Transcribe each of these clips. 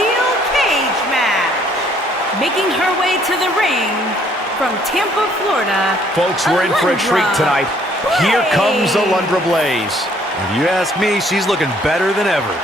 steel cage match. Making her way to the ring from Tampa, Florida. Folks, we're in for a treat tonight. Here comes Alundra Blaze. If you ask me, she's looking better than ever.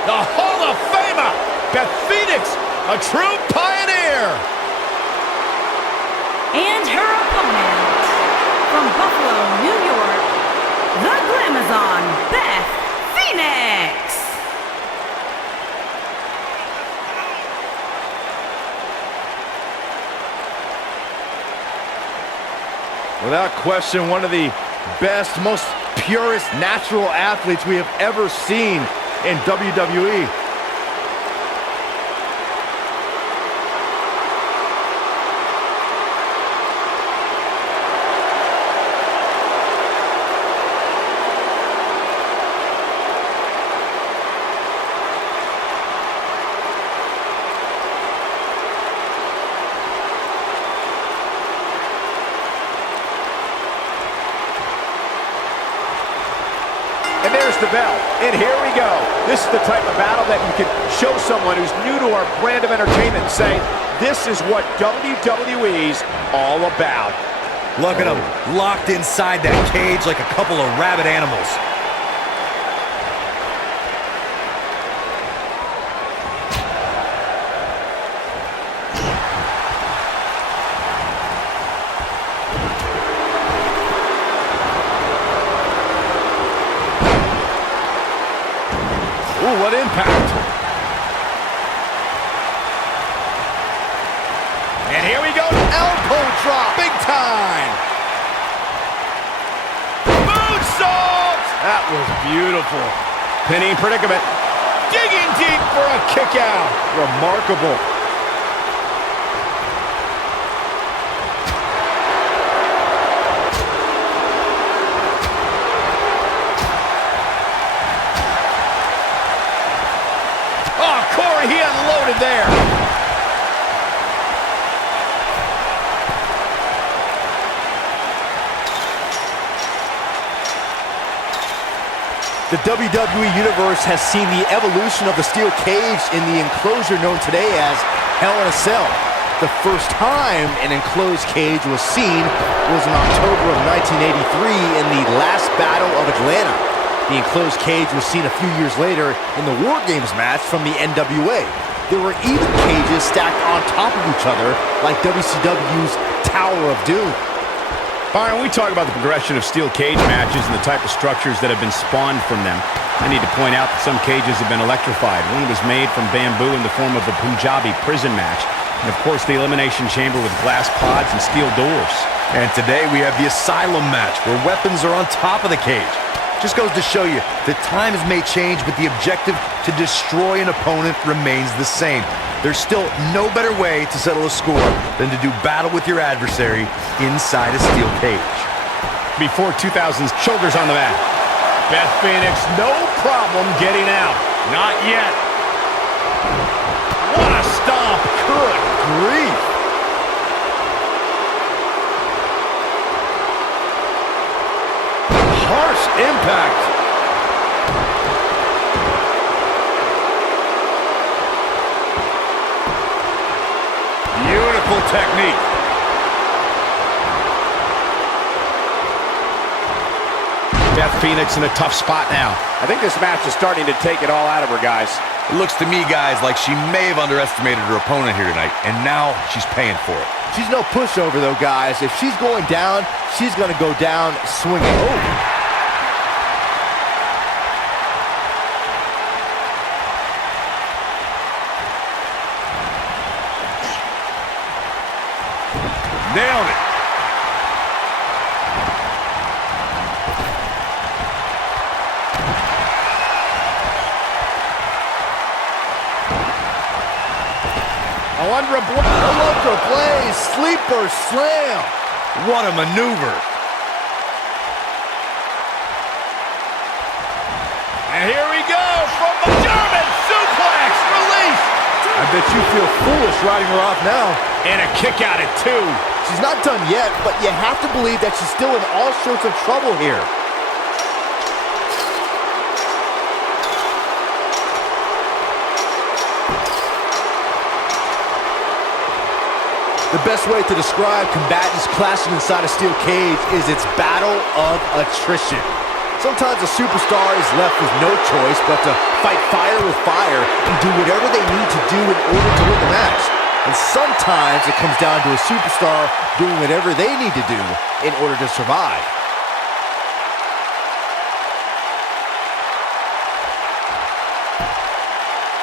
The Hall of Famer, Beth Phoenix, a true pioneer. And her opponent, from Buffalo, New York, the Glamazon, Beth Phoenix. Without question, one of the best, most purest natural athletes we have ever seen in WWE. And there's the bell, and here we go. This is the type of battle that you can show someone who's new to our brand of entertainment and say, this is what WWE's all about. Look at them, locked inside that cage like a couple of rabid animals. Ooh, what impact. And here we go, elbow drop, big time. Moonsault! That was beautiful. Pinning predicament. Digging deep for a kick out. Remarkable. He unloaded there. The WWE Universe has seen the evolution of the steel cage in the enclosure known today as Hell in a Cell. The first time an enclosed cage was seen was in October of 1983 in the last Battle of Atlanta. The enclosed cage was seen a few years later in the War Games match from the NWA. There were even cages stacked on top of each other, like WCW's Tower of Doom. Byron, we talk about the progression of steel cage matches and the type of structures that have been spawned from them. I need to point out that some cages have been electrified. One was made from bamboo in the form of a Punjabi prison match. And of course, the Elimination Chamber with glass pods and steel doors. And today we have the Asylum match, where weapons are on top of the cage. Just goes to show you that times may change, but the objective to destroy an opponent remains the same. There's still no better way to settle a score than to do battle with your adversary inside a steel cage. Before 2000's, shoulders on the mat. Beth Phoenix, no problem getting out. Not yet. What a stomp. Good grief. Harsh impact. Beautiful technique. Beth Phoenix in a tough spot now. I think this match is starting to take it all out of her, guys. It looks to me, guys, like she may have underestimated her opponent here tonight, and now she's paying for it. She's no pushover, though, guys. If she's going down, she's going to go down swinging. Oh. Nailed it. Oh, Electro play, sleeper slam. What a maneuver. And here we go from the German suplex release. I bet you feel foolish riding her off now. And a kick out at 2. She's not done yet, but you have to believe that she's still in all sorts of trouble here. The best way to describe combatants clashing inside a steel cage is its battle of attrition. Sometimes a superstar is left with no choice but to fight fire with fire and do whatever they need to do in order to win the match. And sometimes it comes down to a superstar doing whatever they need to do in order to survive.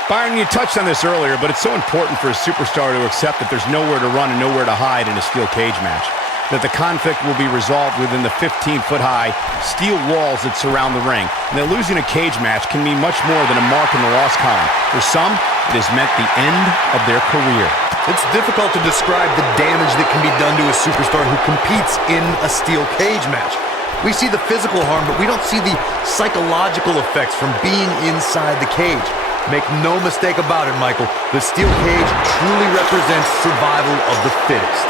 Byron, you touched on this earlier, but it's so important for a superstar to accept that there's nowhere to run and nowhere to hide in a steel cage match. That the conflict will be resolved within the 15-foot-high steel walls that surround the ring. And that losing a cage match can mean much more than a mark in the loss column. For some, it has meant the end of their career. It's difficult to describe the damage that can be done to a superstar who competes in a steel cage match. We see the physical harm, but we don't see the psychological effects from being inside the cage. Make no mistake about it, Michael. The steel cage truly represents survival of the fittest.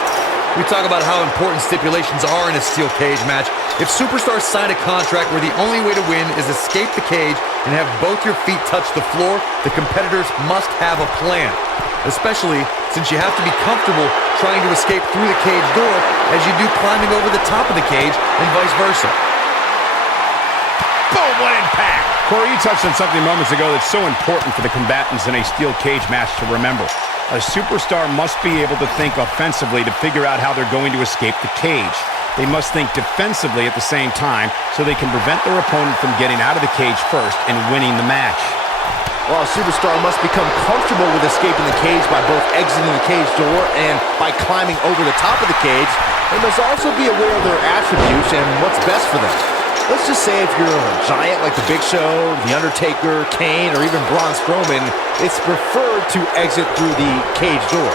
We talk about how important stipulations are in a steel cage match. If superstars sign a contract where the only way to win is escape the cage and have both your feet touch the floor, the competitors must have a plan. Especially since you have to be comfortable trying to escape through the cage door as you do climbing over the top of the cage and vice versa. Boom, what impact! Corey, you touched on something moments ago that's so important for the combatants in a steel cage match to remember. A superstar must be able to think offensively to figure out how they're going to escape the cage. They must think defensively at the same time so they can prevent their opponent from getting out of the cage first and winning the match. Well, a superstar must become comfortable with escaping the cage by both exiting the cage door and by climbing over the top of the cage. They must also be aware of their attributes and what's best for them. Let's just say if you're a giant like The Big Show, The Undertaker, Kane, or even Braun Strowman, it's preferred to exit through the cage door.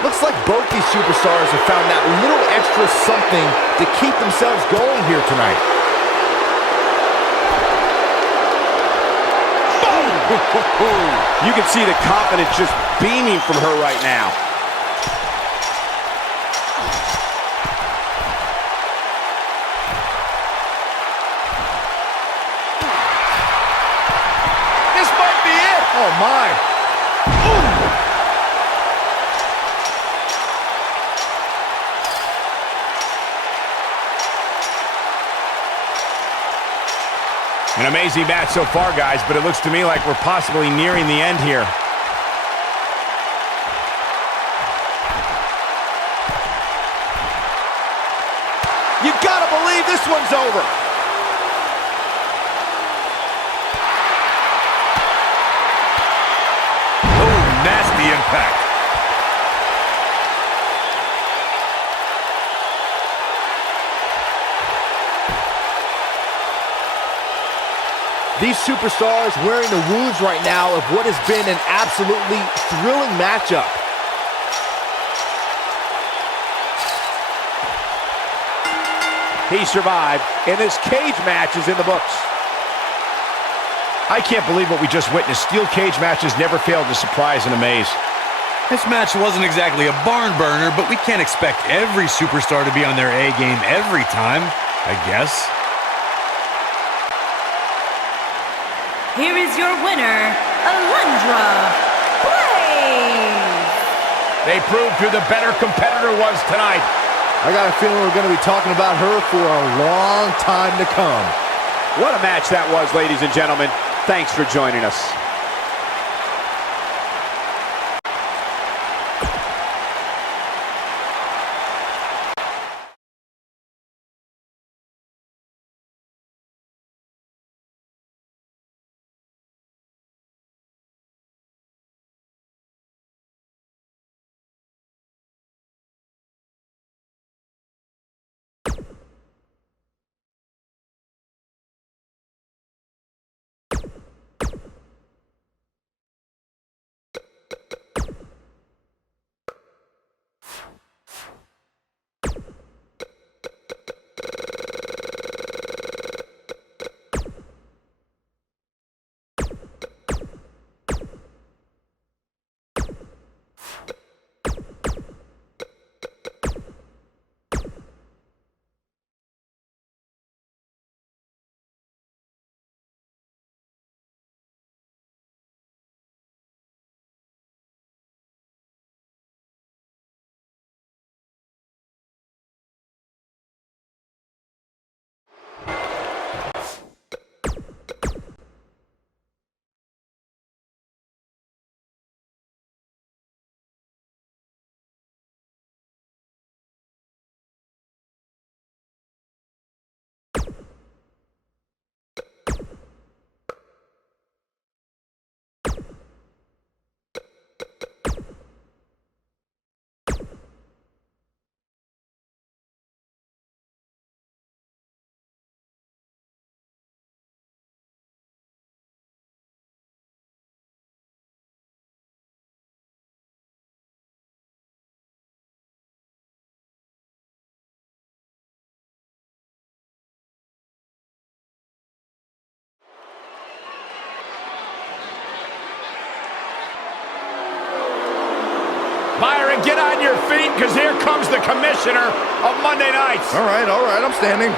Looks like both these superstars have found that little extra something to keep themselves going here tonight. You can see the confidence just beaming from her right now. This might be it. Oh my. An amazing match so far, guys, but it looks to me like we're possibly nearing the end here. You gotta believe this one's over. Oh, nasty impact. These superstars wearing the wounds right now of what has been an absolutely thrilling matchup. He survived, and this cage match is in the books. I can't believe what we just witnessed. Steel cage matches never fail to surprise and amaze. This match wasn't exactly a barn burner, but we can't expect every superstar to be on their A game every time, I guess. Here is your winner, Alundra Blaze. They proved who the better competitor was tonight. I got a feeling we're going to be talking about her for a long time to come. What a match that was, ladies and gentlemen. Thanks for joining us. Byron, get on your feet, because here comes the commissioner of Monday nights. All right, I'm standing.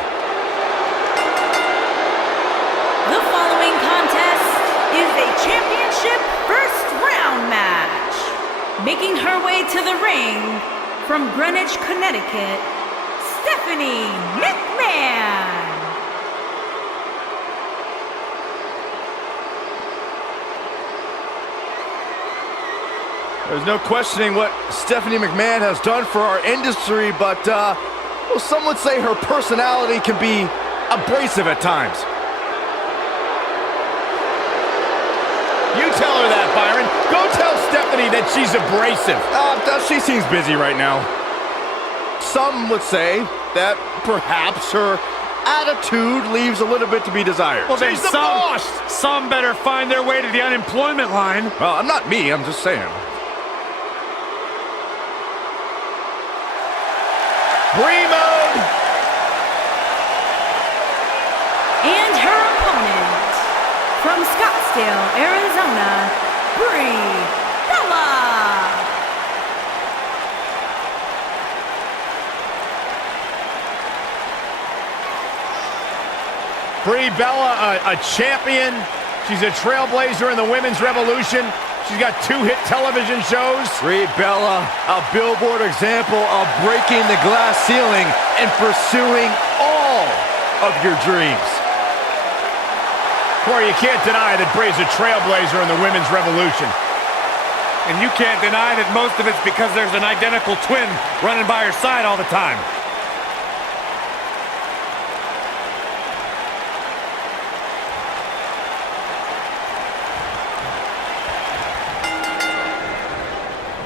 The following contest is a championship first round match. Making her way to the ring from Greenwich, Connecticut, Stephanie McMahon. There's no questioning what Stephanie McMahon has done for our industry, but well, some would say her personality can be abrasive at times. You tell her that, Byron. Go tell Stephanie that she's abrasive. She seems busy right now. Some would say that perhaps her attitude leaves a little bit to be desired. Well, then Some better find their way to the unemployment line. Well, I'm not me, I'm just saying. Brie mode. And her opponent from Scottsdale, Arizona, Brie Bella. Brie Bella, a champion. She's a trailblazer in the women's revolution. She's got 2 hit television shows. Brie Bella, a billboard example of breaking the glass ceiling and pursuing all of your dreams. Corey, you can't deny that Brie's a trailblazer in the women's revolution. And you can't deny that most of it's because there's an identical twin running by her side all the time.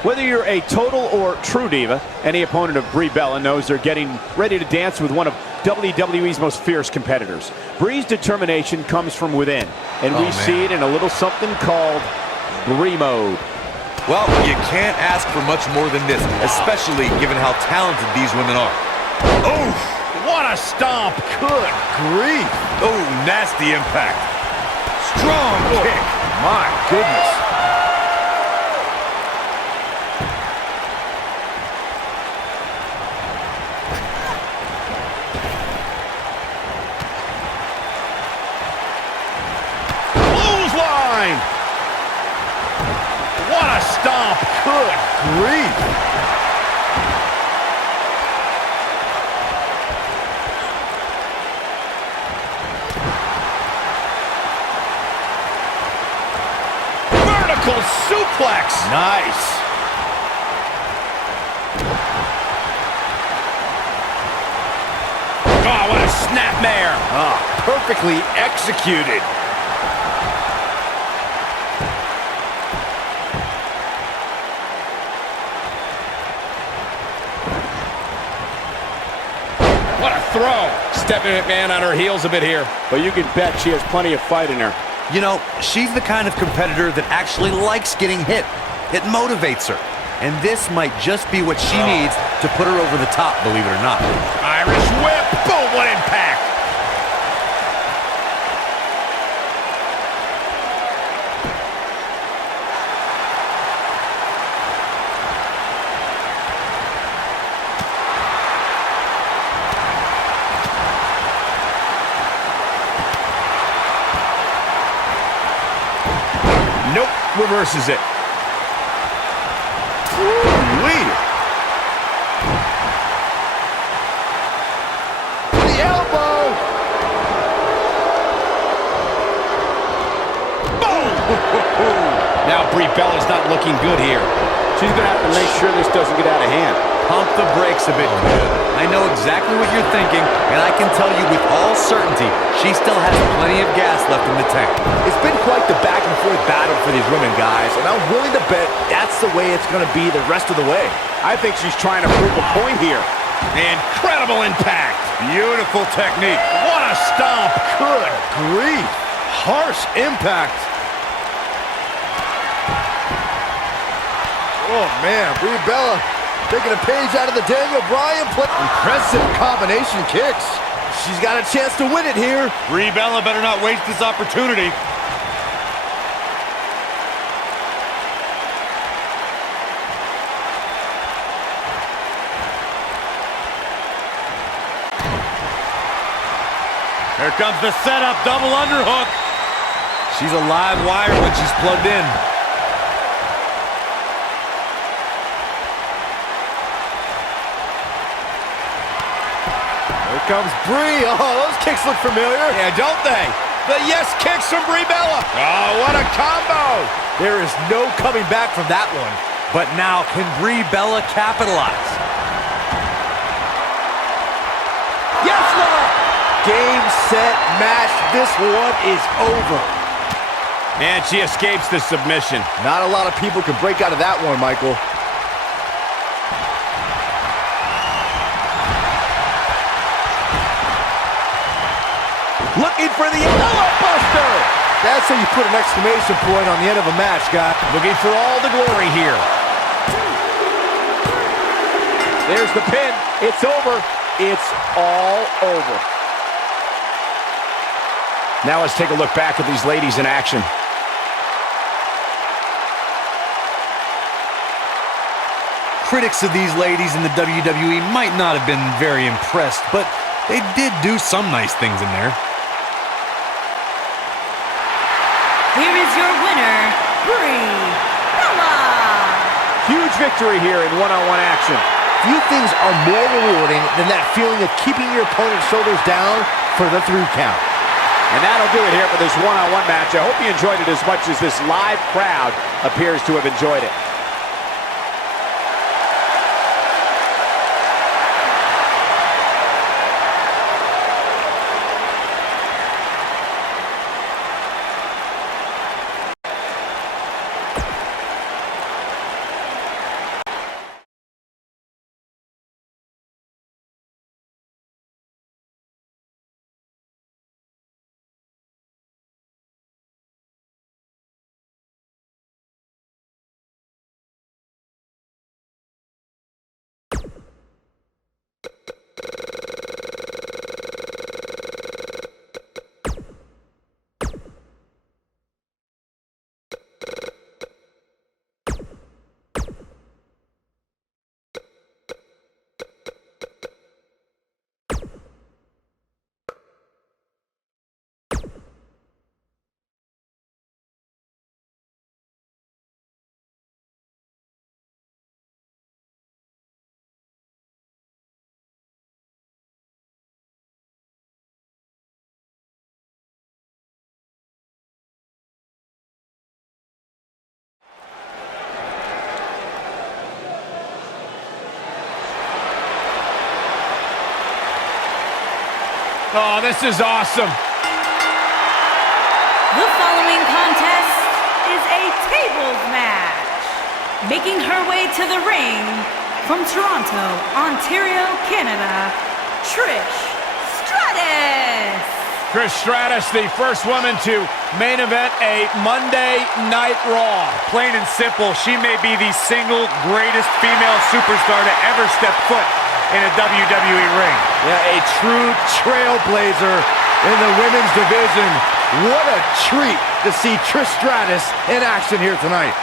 Whether you're a total or true diva, any opponent of Brie Bella knows they're getting ready to dance with one of WWE's most fierce competitors. Brie's determination comes from within, and we see it in a little something called Brie mode. Well, you can't ask for much more than this, especially given how talented these women are. Oh, what a stomp. Good grief. Oh, nasty impact. Strong kick. My goodness. Clothesline. What a stomp. Good grief. Vertical suplex. Nice. Oh, what a snapmare. Perfectly executed. What a throw. Stephanie McMahon on her heels a bit here. But you can bet she has plenty of fight in her. You know, she's the kind of competitor that actually likes getting hit. It motivates her. And this might just be what she needs to put her over the top, believe it or not. Irish whip. Boom, what impact. Nope, reverses it. Ooh-wee. The elbow. Boom! Now Brie Bella's not looking good here. She's going to have to make sure this doesn't get out of hand. Pump the brakes a bit good. I know exactly what you're thinking, and I can tell you with all certainty, she still has plenty of gas left in the tank. It's been quite the back-and-forth battle for these women, guys, and I'm willing to bet that's the way it's going to be the rest of the way. I think she's trying to prove a point here. Incredible impact. Beautiful technique. What a stomp. Good grief. Harsh impact. Oh, man, Brie Bella taking a page out of the Daniel Bryan play. Impressive combination kicks. She's got a chance to win it here. Brie Bella better not waste this opportunity. Here comes the setup, double underhook. She's a live wire when she's plugged in. Here comes Brie. Oh, those kicks look familiar. Yeah, don't they? The yes kicks from Brie Bella. Oh, what a combo. There is no coming back from that one. But now, can Brie Bella capitalize? Yes, Lord! Game, set, match. This one is over. And she escapes the submission. Not a lot of people can break out of that one, Michael. Looking for the Buster. That's how you put an exclamation point on the end of a match, guys. Looking for all the glory here. There's the pin. It's over. It's all over. Now let's take a look back at these ladies in action. Critics of these ladies in the WWE might not have been very impressed, but they did do some nice things in there. Here is your winner, Brie Bella. Huge victory here in one-on-one action. Few things are more rewarding than that feeling of keeping your opponent's shoulders down for the 3 count. And that'll do it here for this one-on-one match. I hope you enjoyed it as much as this live crowd appears to have enjoyed it. Oh, this is awesome. The following contest is a tables match. Making her way to the ring from Toronto, Ontario, Canada, Trish Stratus. Trish Stratus, the first woman to main event a Monday Night Raw. Plain and simple, she may be the single greatest female superstar to ever step foot in a WWE ring. Yeah, a true trailblazer in the women's division. What a treat to see Trish Stratus in action here tonight.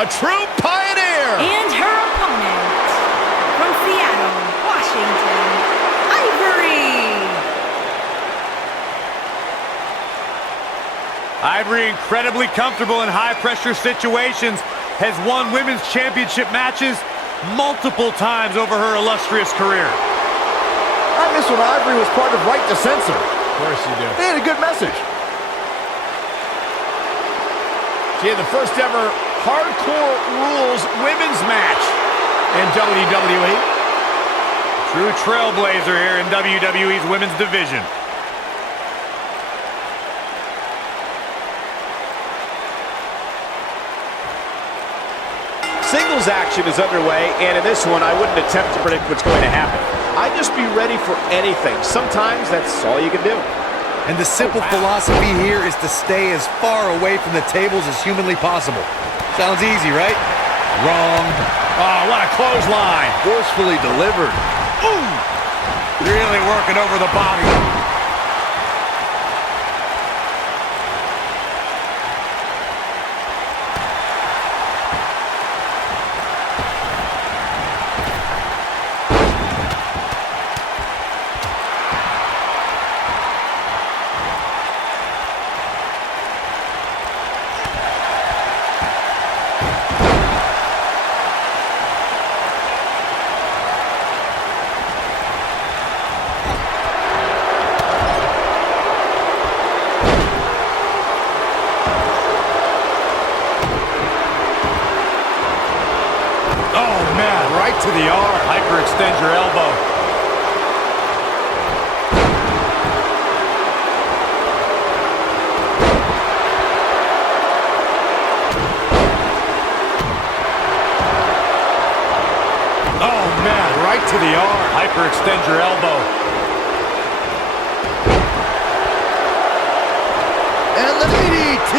A true pioneer. And her opponent from Seattle, Washington, Ivory. Ivory, incredibly comfortable in high-pressure situations, has won women's championship matches multiple times over her illustrious career. I miss when Ivory was part of Right to Censor. Of course you do. They had a good message. She had the first ever Hardcore Rules women's match in WWE. True trailblazer here in WWE's women's division. Singles action is underway, and in this one, I wouldn't attempt to predict what's going to happen. I'd just be ready for anything. Sometimes that's all you can do. And the simple philosophy here is to stay as far away from the tables as humanly possible. Sounds easy, right? Wrong. Oh, what a clothesline. Forcefully delivered. Ooh! Really working over the body. to the arm. Hyperextend your elbow. Oh, man, right to the arm. Hyperextend your elbow. And the DDT.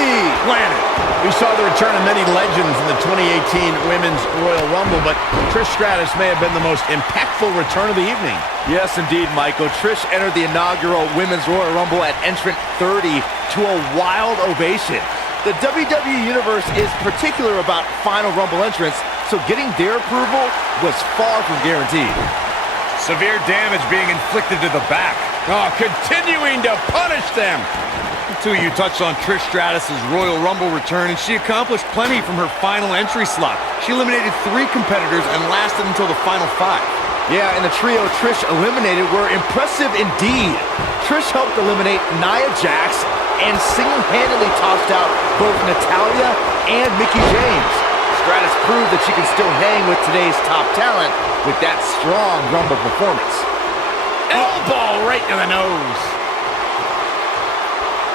Planted. We saw the return of many legends in the 2018 Women's Royal Rumble, but Trish Stratus may have been the most impactful return of the evening. Yes, indeed, Michael. Trish entered the inaugural Women's Royal Rumble at entrant 30 to a wild ovation. The WWE Universe is particular about Final Rumble entrants, so getting their approval was far from guaranteed. Severe damage being inflicted to the back. Oh, continuing to punish them. Too, you touched on Trish Stratus' Royal Rumble return, and she accomplished plenty from her final entry slot. She eliminated 3 competitors and lasted until the final 5. Yeah, and the trio Trish eliminated were impressive indeed. Trish helped eliminate Nia Jax and single-handedly tossed out both Natalya and Mickie James. Stratus proved that she can still hang with today's top talent with that strong Rumble performance. Elbow right to the nose.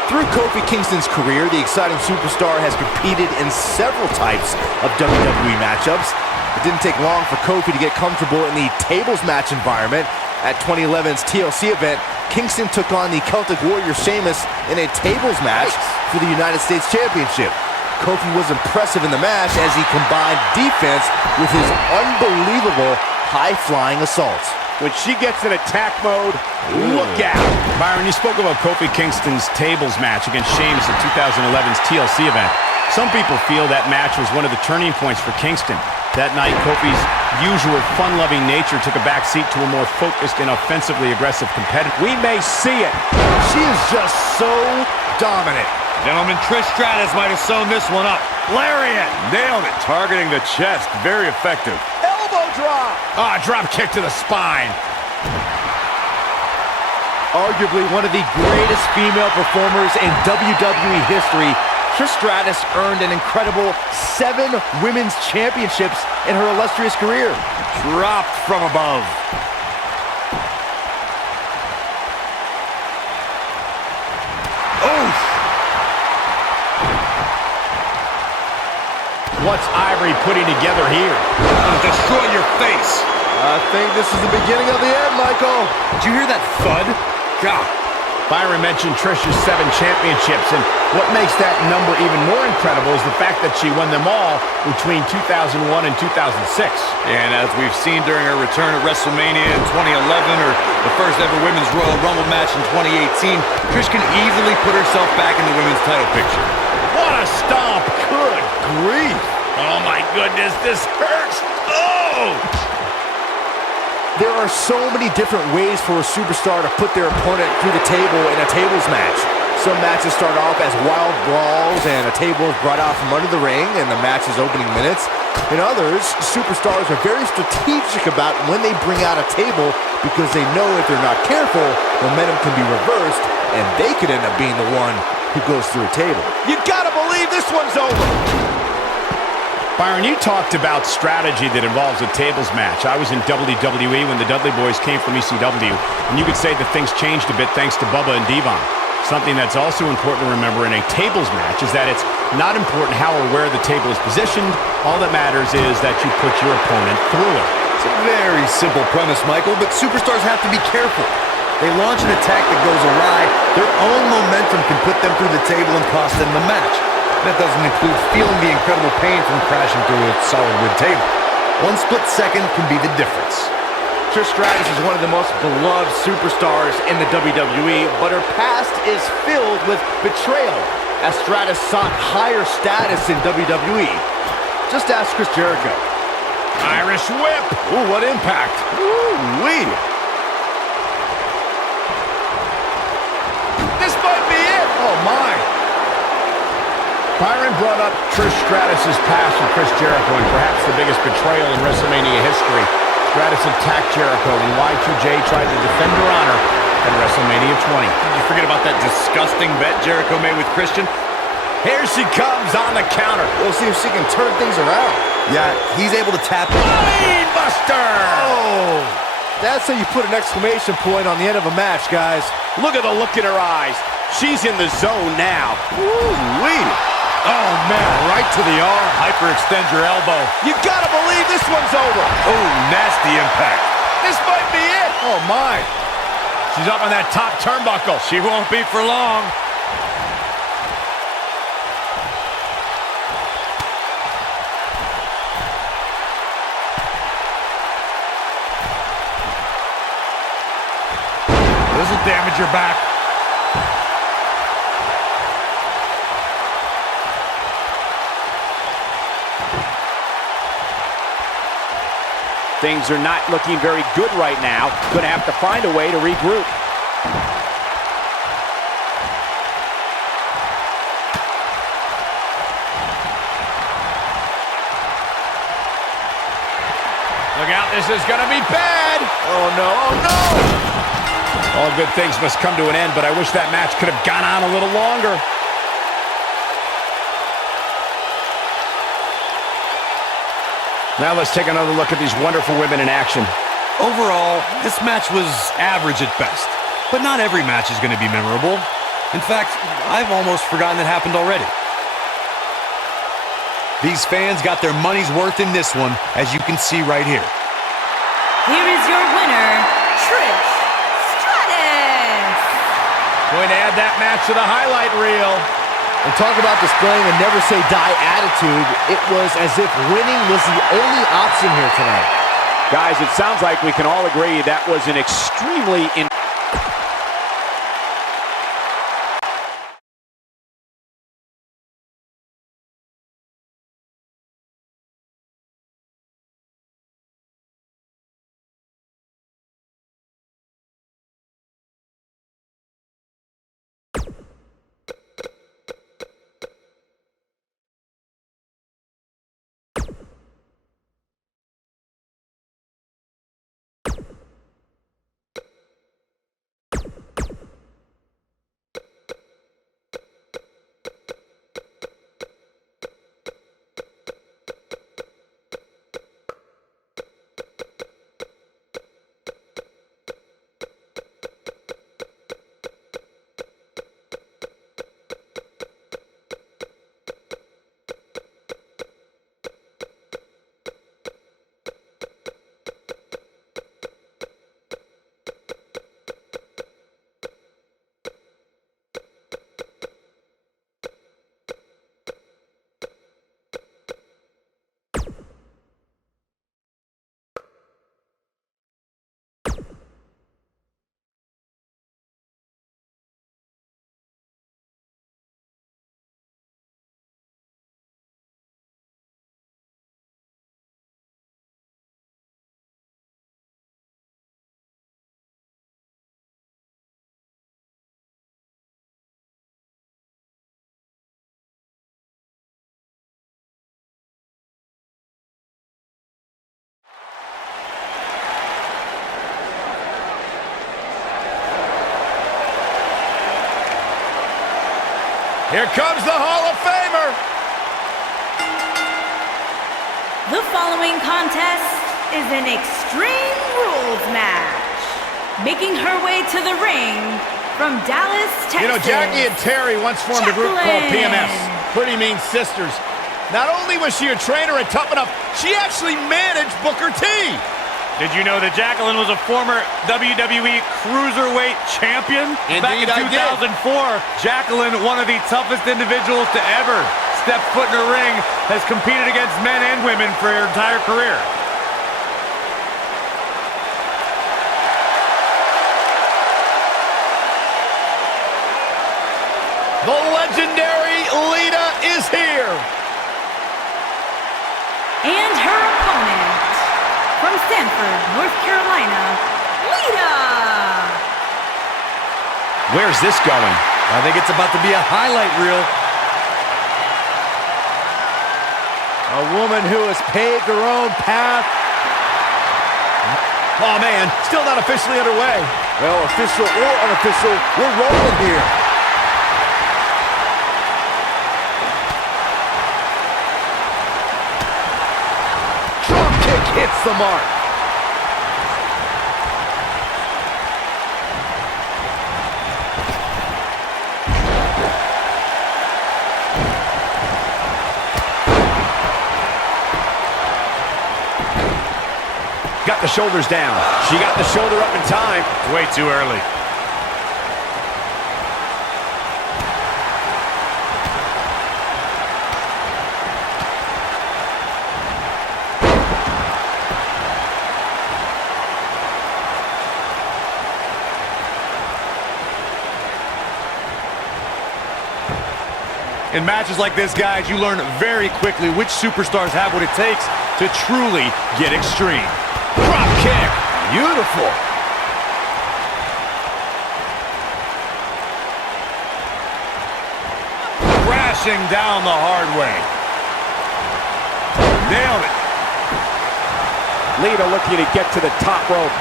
Through Kofi Kingston's career, the exciting superstar has competed in several types of WWE matchups. It didn't take long for Kofi to get comfortable in the tables match environment. At 2011's TLC event, Kingston took on the Celtic Warrior Sheamus in a tables match for the United States Championship. Kofi was impressive in the match as he combined defense with his unbelievable high-flying assaults. When she gets in attack mode, look out. Byron, you spoke about Kofi Kingston's tables match against Sheamus at 2011's TLC event. Some people feel that match was one of the turning points for Kingston. That night, Kofi's usual fun-loving nature took a backseat to a more focused and offensively aggressive competitor. We may see it. She is just so dominant. Gentlemen, Trish Stratus might have sewn this one up. Lariat! Nailed it. Targeting the chest. Very effective. Elbow drop. Ah, drop kick to the spine. Arguably one of the greatest female performers in WWE history, Trish Stratus earned an incredible 7 women's championships in her illustrious career. Dropped from above. Oof! What's Ivory putting together here? Gonna destroy your face. I think this is the beginning of the end, Michael. Did you hear that thud? God. Byron mentioned Trish's 7 championships, and what makes that number even more incredible is the fact that she won them all between 2001 and 2006. And as we've seen during her return at WrestleMania in 2011, or the first ever Women's Royal Rumble match in 2018, Trish can easily put herself back in the women's title picture. What a stomp! Good grief! Oh my goodness, this hurts! Oh! There are so many different ways for a superstar to put their opponent through the table in a tables match. Some matches start off as wild brawls and a table is brought out from under the ring in the match's opening minutes. In others, superstars are very strategic about when they bring out a table because they know if they're not careful, momentum can be reversed and they could end up being the one who goes through a table. You gotta believe this one's over. Byron, you talked about strategy that involves a tables match. I was in WWE when the Dudley Boys came from ECW, and you could say that things changed a bit thanks to Bubba and Devon. Something that's also important to remember in a tables match is that it's not important how or where the table is positioned. All that matters is that you put your opponent through it. It's a very simple premise, Michael, but superstars have to be careful. They launch an attack that goes awry, their own momentum can put them through the table and cost them the match. That doesn't include feeling the incredible pain from crashing through a solid wood table. One split second can be the difference. Trish Stratus is one of the most beloved superstars in the WWE, but her past is filled with betrayal as Stratus sought higher status in WWE. Just ask Chris Jericho. Irish whip! Ooh, what impact! Ooh-wee! This might be it! Oh, my! Byron brought up Trish Stratus' past with Chris Jericho and perhaps the biggest betrayal in WrestleMania history. Stratus attacked Jericho and Y2J tried to defend her honor at WrestleMania 20. Did you forget about that disgusting bet Jericho made with Christian? Here she comes on the counter. We'll see if she can turn things around. Yeah, he's able to tap it. Brain buster! Oh, that's how you put an exclamation point on the end of a match, guys. Look at the look in her eyes. She's in the zone now. Woo-wee. Oh, man, right to the arm. Hyperextend your elbow. You gotta believe this one's over. Oh, nasty impact. This might be it. Oh, my. She's up on that top turnbuckle. She won't be for long. This will damage your back. Things are not looking very good right now. Gonna have to find a way to regroup. Look out, this is gonna be bad. Oh, no, oh, no! All good things must come to an end, but I wish that match could have gone on a little longer. Now let's take another look at these wonderful women in action. Overall, this match was average at best. But not every match is going to be memorable. In fact, I've almost forgotten it happened already. These fans got their money's worth in this one, as you can see right here. Here is your winner, Trish Stratus. Going to add that match to the highlight reel. And talk about displaying a never-say-die attitude. It was as if winning was the only option here tonight. Guys, it sounds like we can all agree that was an extremely Here comes the Hall of Famer. The following contest is an Extreme Rules match. Making her way to the ring from Dallas, Texas. You know, Jackie and Terry once formed a group called PMS, Pretty Mean Sisters. Not only was she a trainer at Tough Enough, she actually managed Booker T. Did you know that Jacqueline was a former WWE Cruiserweight champion? Back in 2004, Jacqueline, one of the toughest individuals to ever step foot in a ring, has competed against men and women for her entire career. The legendary Lita is here. And her opponent, from Stanford, North Carolina, Lita. Where's this going? I think it's about to be a highlight reel. A woman who has paved her own path. Oh, man, still not officially underway. Well, official or unofficial, we're rolling here. kick hits the mark. Got the shoulders down. She got the shoulder up in time. Way too early. In matches like this, guys, you learn very quickly which superstars have what it takes to truly get extreme. Drop kick. Beautiful. Crashing down the hard way. Nailed it. Lita looking to get to the top rope.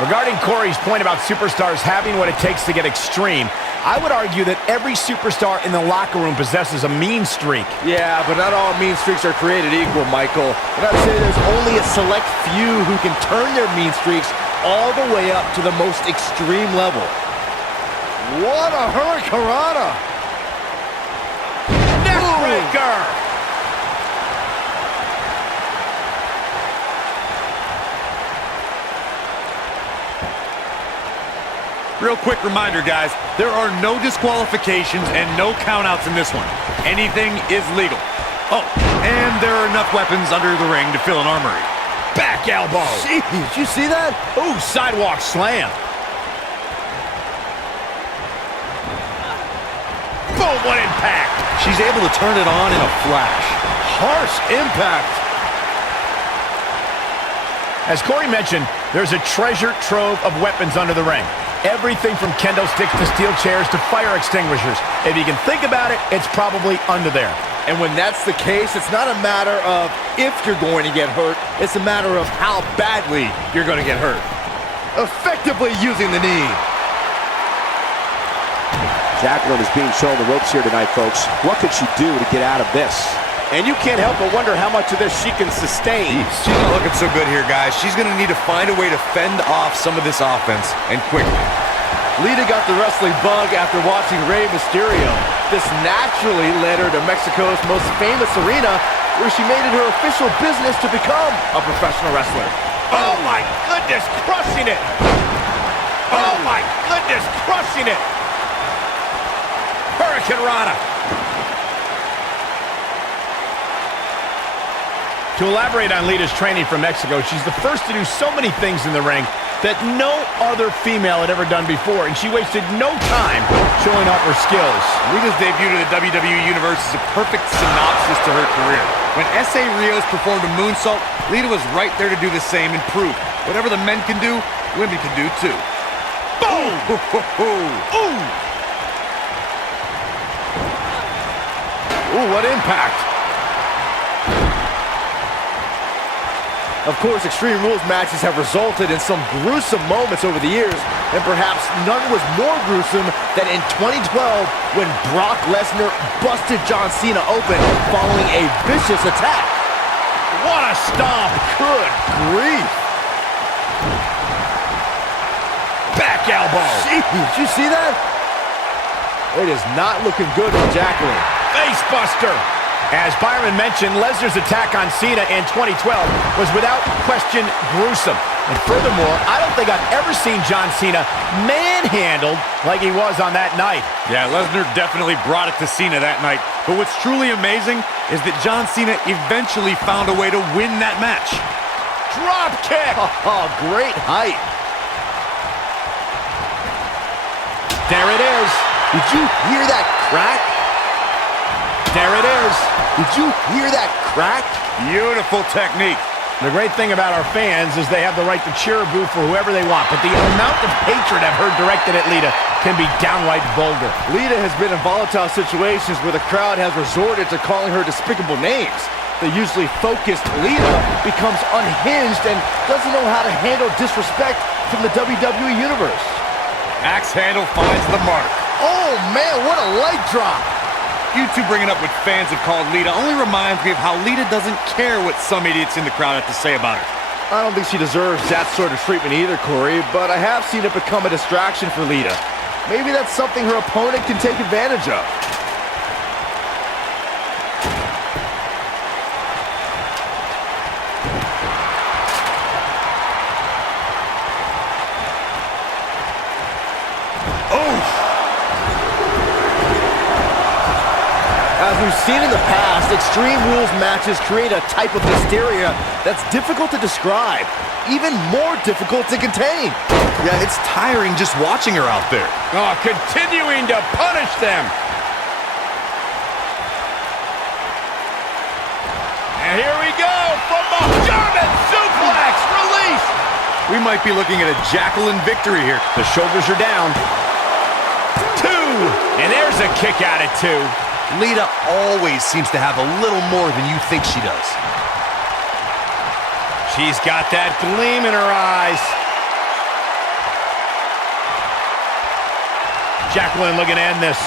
Regarding Corey's point about superstars having what it takes to get extreme, I would argue that every superstar in the locker room possesses a mean streak. Yeah, but not all mean streaks are created equal, Michael. And I'd say there's only a select few who can turn their mean streaks all the way up to the most extreme level. What a hurricanrana! Neckbreaker! Real quick reminder, guys, there are no disqualifications and no countouts in this one. Anything is legal. Oh, and there are enough weapons under the ring to fill an armory. Back elbow. Jeez, did you see that? Ooh, sidewalk slam. Boom, what impact. She's able to turn it on in a flash. Harsh impact. As Corey mentioned, there's a treasure trove of weapons under the ring. Everything from kendo sticks to steel chairs to fire extinguishers. If you can think about it, it's probably under there. And when that's the case, it's not a matter of if you're going to get hurt, it's a matter of how badly you're going to get hurt. Effectively using the knee. Jacqueline is being shown the ropes here tonight, folks. What could she do to get out of this? And you can't help but wonder how much of this she can sustain. She's not looking so good here, guys. She's going to need to find a way to fend off some of this offense, and quickly. Lita got the wrestling bug after watching Rey Mysterio. This naturally led her to Mexico's most famous arena, where she made it her official business to become a professional wrestler. Oh my goodness, crushing it. Oh my goodness, crushing it. Hurricanrana. To elaborate on Lita's training from Mexico, she's the first to do so many things in the ring that no other female had ever done before, and she wasted no time showing off her skills. Lita's debut to the WWE Universe is a perfect synopsis to her career. When S.A. Rios performed a moonsault, Lita was right there to do the same and prove whatever the men can do, women can do too. Boom! Ooh! Ooh, what impact! Of course, Extreme Rules matches have resulted in some gruesome moments over the years, and perhaps none was more gruesome than in 2012 when Brock Lesnar busted John Cena open following a vicious attack. What a stomp! Good grief! Back elbow! Jeez, did you see that? It is not looking good for Jacqueline. Face buster! As Byron mentioned, Lesnar's attack on Cena in 2012 was without question gruesome. And furthermore, I don't think I've ever seen John Cena manhandled like he was on that night. Yeah, Lesnar definitely brought it to Cena that night. But what's truly amazing is that John Cena eventually found a way to win that match. Drop kick! Oh, great height. There it is. Did you hear that crack? There it is. Did you hear that crack? Beautiful technique. The great thing about our fans is they have the right to cheer or boo for whoever they want, but the amount of hatred I've heard directed at Lita can be downright vulgar. Lita has been in volatile situations where the crowd has resorted to calling her despicable names. The usually focused Lita becomes unhinged and doesn't know how to handle disrespect from the WWE Universe. Axe handle finds the mark. Oh man, what a leg drop! You two bringing up what fans have called Lita only reminds me of how Lita doesn't care what some idiots in the crowd have to say about her. I don't think she deserves that sort of treatment either, Corey, but I have seen it become a distraction for Lita. Maybe that's something her opponent can take advantage of. As we've seen in the past, Extreme Rules matches create a type of hysteria that's difficult to describe, even more difficult to contain. Yeah, it's tiring just watching her out there. Oh, continuing to punish them. And here we go from the German suplex release. We might be looking at a Jacqueline victory here. The shoulders are down. 2, and there's a kick out at 2. Lita always seems to have a little more than you think she does. She's got that gleam in her eyes. Jacqueline looking to end this.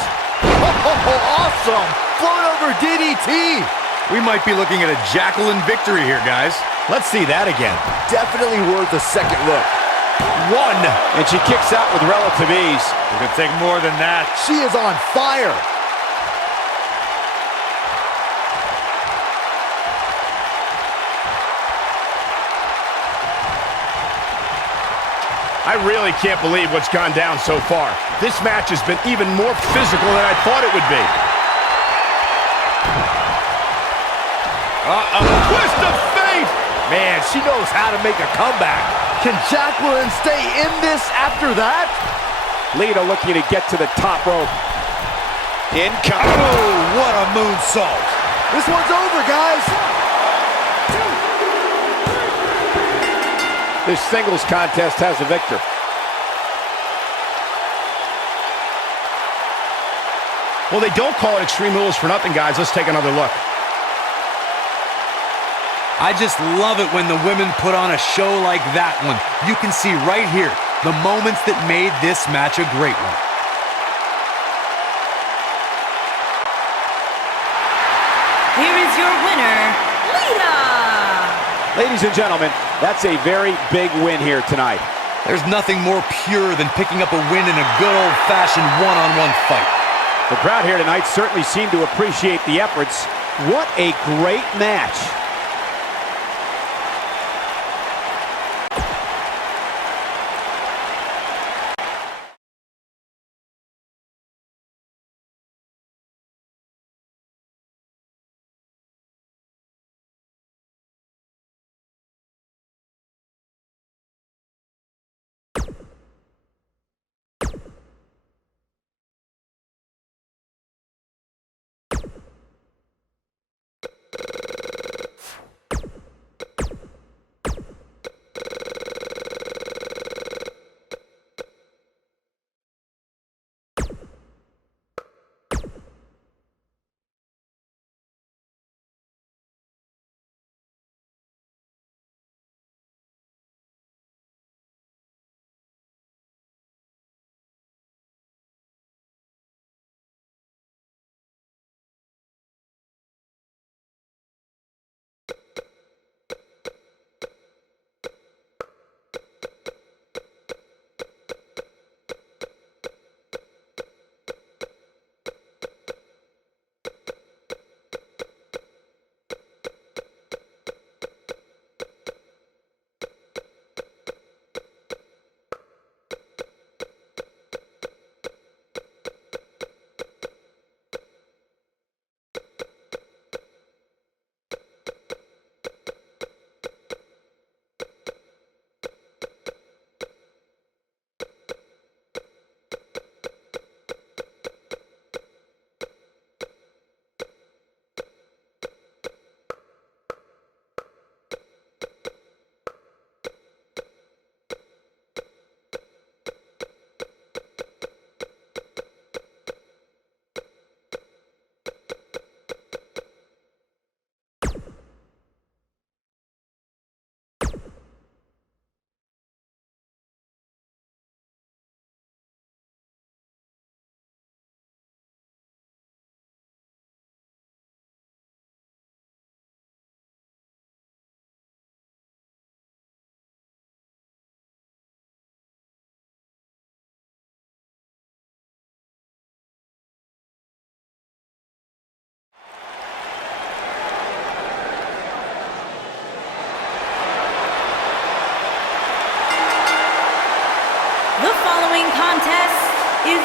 Oh, awesome! Float over DDT! We might be looking at a Jacqueline victory here, guys. Let's see that again. Definitely worth a second look. 1, and she kicks out with relative ease. It could take more than that. She is on fire! I really can't believe what's gone down so far. This match has been even more physical than I thought it would be. Twist of fate! Man, she knows how to make a comeback. Can Jacqueline stay in this after that? Lita looking to get to the top rope. Incoming. Oh, what a moonsault. This one's over, guys. This singles contest has a victor. Well, they don't call it Extreme Rules for nothing, guys. Let's take another look. I just love it when the women put on a show like that one. You can see right here the moments that made this match a great one. Here is your winner, Lita! Ladies and gentlemen, that's a very big win here tonight. There's nothing more pure than picking up a win in a good old-fashioned one-on-one fight. The crowd here tonight certainly seemed to appreciate the efforts. What a great match.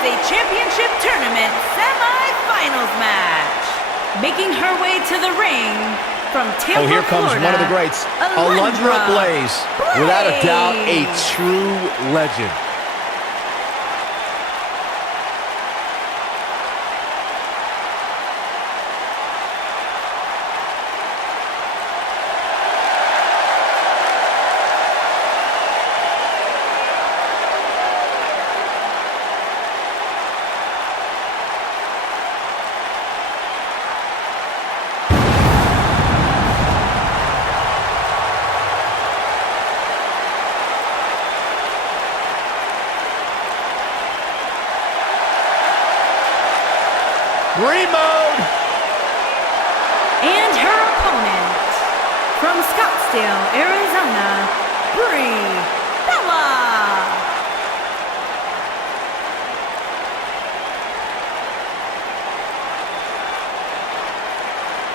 a championship tournament semi-finals match. Making her way to the ring from Tampa, Oh, here comes Florida, one of the greats, Alundra Blaze. Without a doubt, a true legend. Remote! And her opponent from Scottsdale, Arizona, Brie Bella.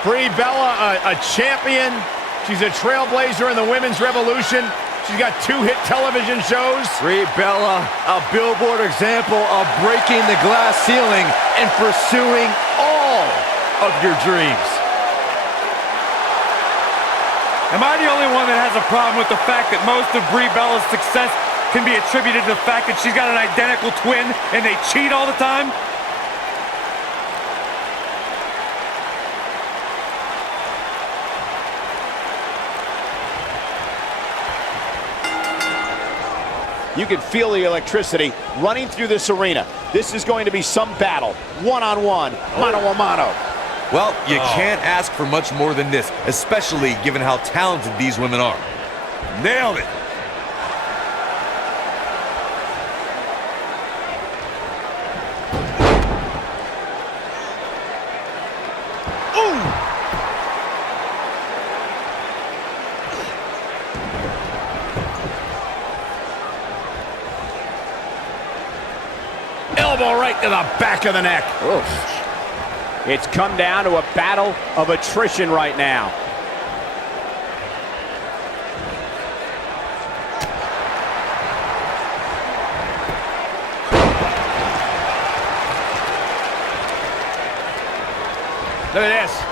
Brie Bella, a champion. She's a trailblazer in the women's revolution. She's got 2 hit television shows. Brie Bella, a billboard example of breaking the glass ceiling and pursuing all of your dreams. Am I the only one that has a problem with the fact that most of Brie Bella's success can be attributed to the fact that she's got an identical twin and they cheat all the time? You can feel the electricity running through this arena. This is going to be some battle. One-on-one, mano-a-mano. Well, you can't ask for much more than this, especially given how talented these women are. Nailed it. Elbow right to the back of the neck. It's come down to a battle of attrition right now. Look at this.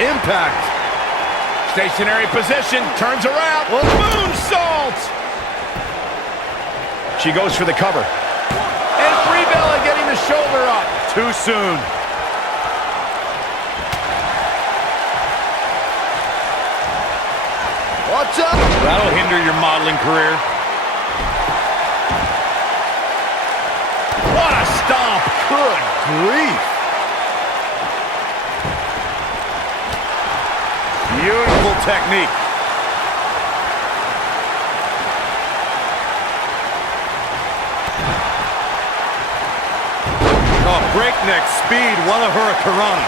Impact. Stationary position, turns around. Moonsault! She goes for the cover. And Brie Bella getting the shoulder up. Too soon. What's up? That'll hinder your modeling career. What a stomp. Good grief. Beautiful technique. Oh, breakneck speed, what a hurricanrana.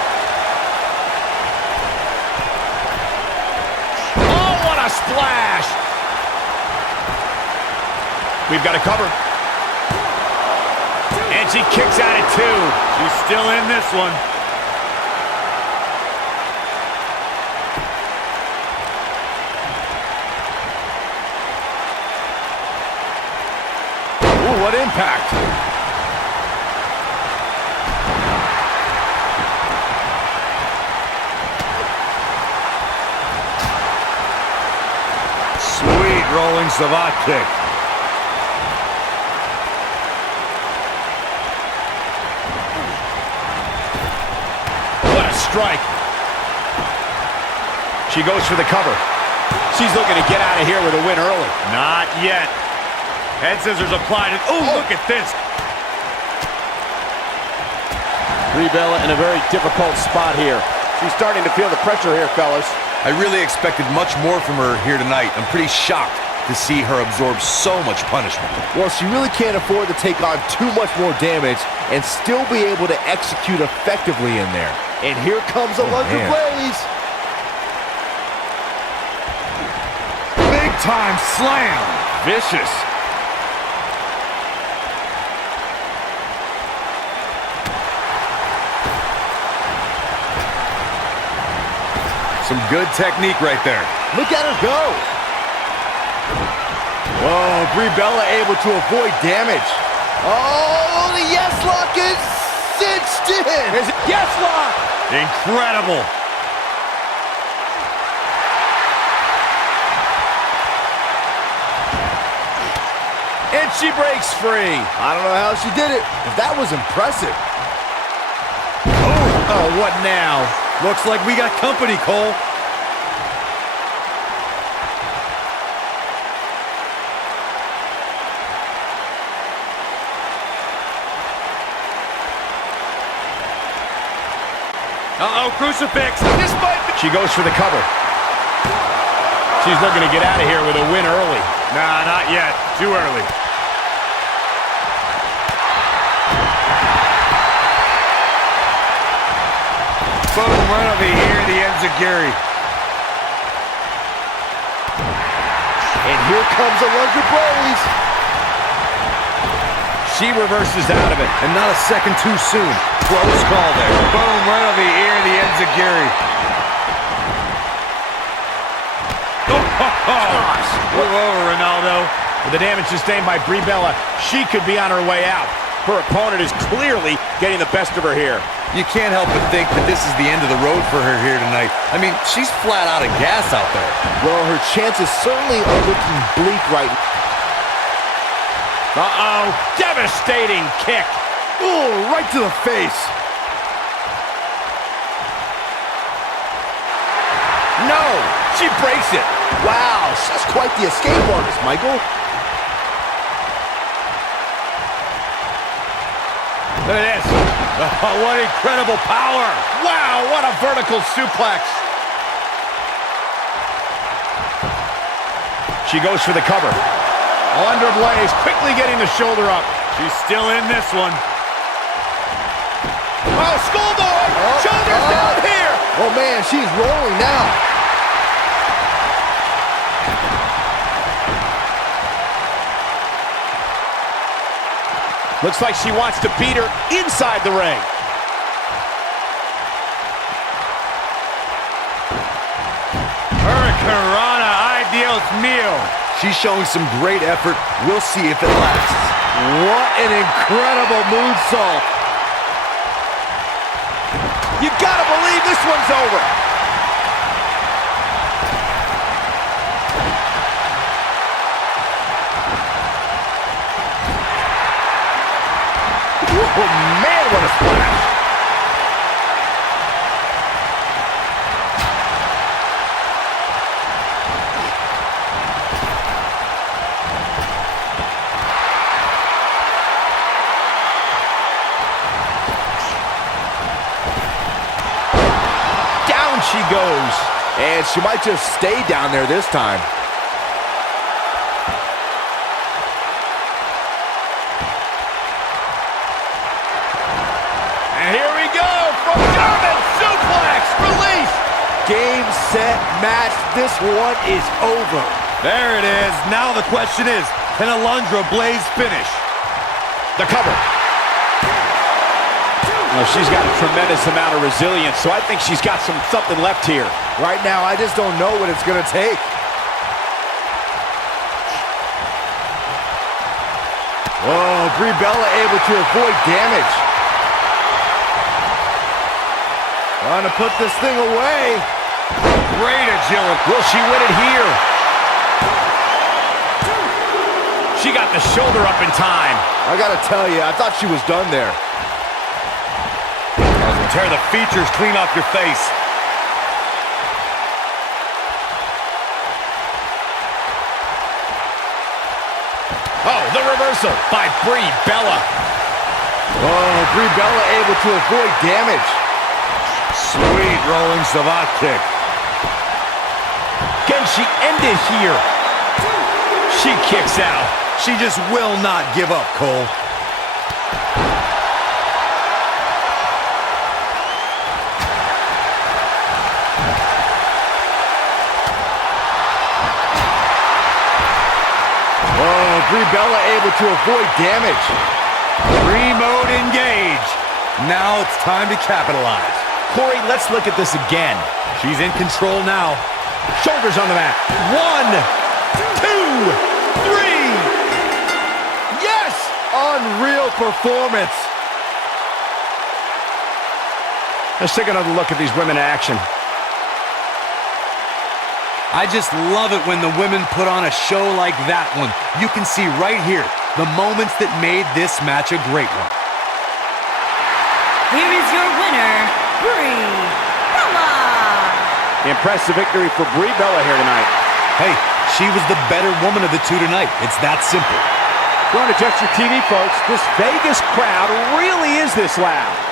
Oh, what a splash. We've got a cover. And she kicks out at 2. She's still in this one. What impact. Sweet rolling savate kick. What a strike. She goes for the cover. She's looking to get out of here with a win early. Not yet. Head scissors applied. And, oh, look at this. Brie Bella in a very difficult spot here. She's starting to feel the pressure here, fellas. I really expected much more from her here tonight. I'm pretty shocked to see her absorb so much punishment. Well, she really can't afford to take on too much more damage and still be able to execute effectively in there. And here comes a lunge blaze. Big time slam. Vicious. Some good technique right there. Look at her go. Whoa, Brie Bella able to avoid damage. Oh, the yes lock is cinched in. Is it yes lock? Incredible. And she breaks free. I don't know how she did it, but that was impressive. Oh, what now? Looks like we got company, Cole. Uh-oh, crucifix. This might be... She goes for the cover. She's looking to get out of here with a win early. Nah, not yet. Too early. Boom, right over here, the enziguri. And here comes a lunge blaze. She reverses out of it. And not a second too soon. Close call there. Boom, right over here, the enziguri. Gosh. Move over, Ronaldo. With the damage sustained by Brie Bella, she could be on her way out. Her opponent is clearly getting the best of her here. You can't help but think that this is the end of the road for her here tonight. I mean, she's flat out of gas out there. Well, her chances certainly are looking bleak right now. Uh-oh, devastating kick. Oh, right to the face. No, she breaks it. Wow, she's quite the escape artist, Michael. Look at this. Oh, what incredible power. Wow, what a vertical suplex. She goes for the cover. Under Blaze, quickly getting the shoulder up. She's still in this one. Oh, schoolboy! Shoulders down here! Oh, man, she's rolling now. Looks like she wants to beat her inside the ring. Hurricanrana, Dios mío. She's showing some great effort. We'll see if it lasts. What an incredible moonsault. You gotta believe this one's over. Oh, man, what a splash. Down she goes. And she might just stay down there this time. Game, set, match. This one is over. There it is. Now the question is, can Alundra Blaze finish? The cover. Well, she's got a tremendous amount of resilience, so I think she's got something left here. Right now, I just don't know what it's going to take. Oh, Brie Bella able to avoid damage. Trying to put this thing away. Great agility. Will she win it here? She got the shoulder up in time. I gotta tell you, I thought she was done there. Tear the features clean off your face. Oh, the reversal by Brie Bella. Oh, Brie Bella able to avoid damage. Sweet rolling savate kick. Can she end it here? She kicks out. She just will not give up, Cole. Oh, Brie Bella able to avoid damage. Remote engage. Now it's time to capitalize. Corey, let's look at this again. She's in control now. Shoulders on the mat. 1, 2, 3. Yes! Unreal performance. Let's take another look at these women in action. I just love it when the women put on a show like that one. You can see right here the moments that made this match a great one. Here is your winner, Brie Bella. Impressive victory for Brie Bella here tonight. Hey, she was the better woman of the two tonight. It's that simple. Going to Adjust Your TV, folks. This Vegas crowd really is this loud.